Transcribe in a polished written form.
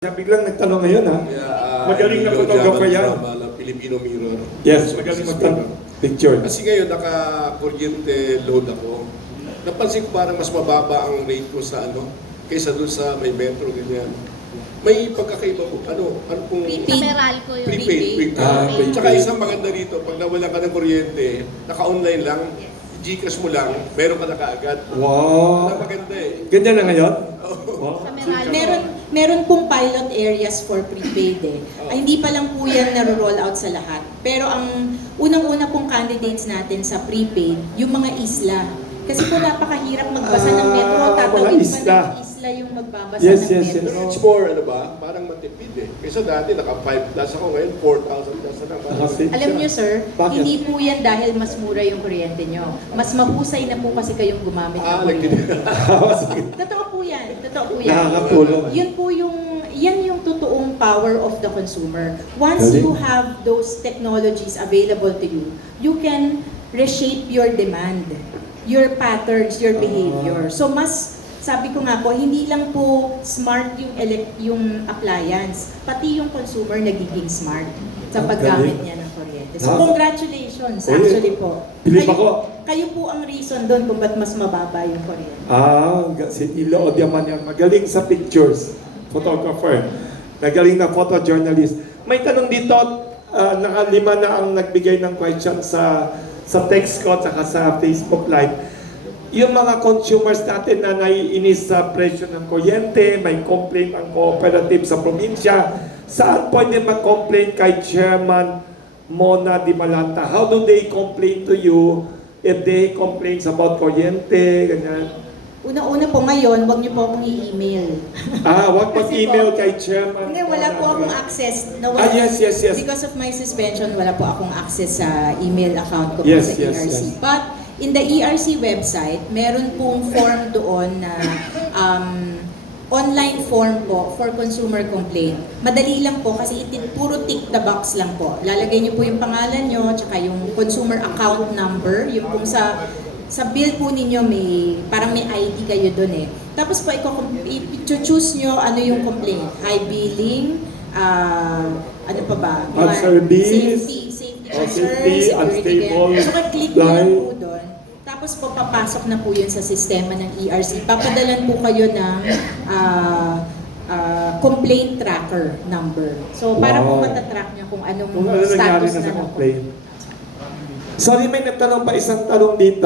Siya biglang nagtanong ngayon ha. Magaling na photographer yan. Filipino Mirror. Yes, magaling magtanong. Picture. Kasi ngayon naka-kuryente load ako. Napansin ko parang mas mababa ang rate ko sa kaysa doon sa may metro ganyan. May pagkakaiba po. Ano pong Meralco yung prepaid. prepaid. Tsaka isang maganda rito, pag nawala ka ng kuryente, naka-online lang, Gcash mo lang, meron ka na kaagad. Wow. Maganda eh. Ganyan na ngayon? Wow. Sa Meralco. Meron pong pilot areas for prepaid eh. Hindi pa lang po yan naro-roll out sa lahat. Pero ang unang-una pong candidates natin sa prepaid, yung mga isla. Kasi po napakahirap magbasa ng metro, tatawid mga isla. pa ng isla yung magbabasa Yes, ng yes, metro. yes. It's more, parang matipid eh. Kaysa dati, naka-5 plus ako, ngayon 4,000 plus na lang. Kasi, Alam nyo sir, Bakit? hindi po yan dahil mas mura yung kuryente nyo. Mas mahusay na po kasi kayong gumamit ng kuryente. Totoo po yan. Totoo po yan. Nakakatulong. Yan yung totoong power of the consumer. Once Galing. you have those technologies available to you, you can reshape your demand, your patterns, your behavior. So sabi ko nga po, hindi lang po smart yung appliance, pati yung consumer nagiging smart sa paggamit niya ng kuryente. So congratulations, actually po. Bilib ako. Kayo po ang reason doon kung ba't mas mababa yung kuryente. Si Ilo Odiaman yan. Magaling sa pictures. Photographer. Nagaling na photojournalist. May tanong dito, nakalima na ang nagbigay ng question sa text ko at sa Facebook Live. Yung mga consumers natin na naiinis sa presyo ng kuryente, may complaint ang cooperative sa probinsya, saan pwede mag-complain kay Chairman Mona Di Malanta? How do they complain to you if they complains about kuryente, ganyan? Una-una po ngayon, wag niyo po akong i-email. Wag Kasi mag-email po, kay Chairman. Hindi, wala po akong access. Yes. Because of my suspension, wala po akong access sa email account ko Yes, po sa ERC. yes. But in the ERC website, meron pong form doon na online form po for consumer complaint. Madali lang po kasi puro tick the box lang po. Lalagay niyo po yung pangalan niyo, tsaka yung consumer account number, yung kung sa bill po ninyo parang may ID kayo doon eh. Tapos po i-choose nyo ano yung complaint. High billing, ano pa ba? Unservice, Safety safety, concerns, security. unstable So click nyo lang line. po doon. Tapos po papasok na po yun sa sistema ng ERC. Papadalan po kayo ng complaint tracker number. So para po matatrack nyo kung anong Kung ano nangyari status na sa ng complaint. Sorry, may nagtanong pa isang tanong dito.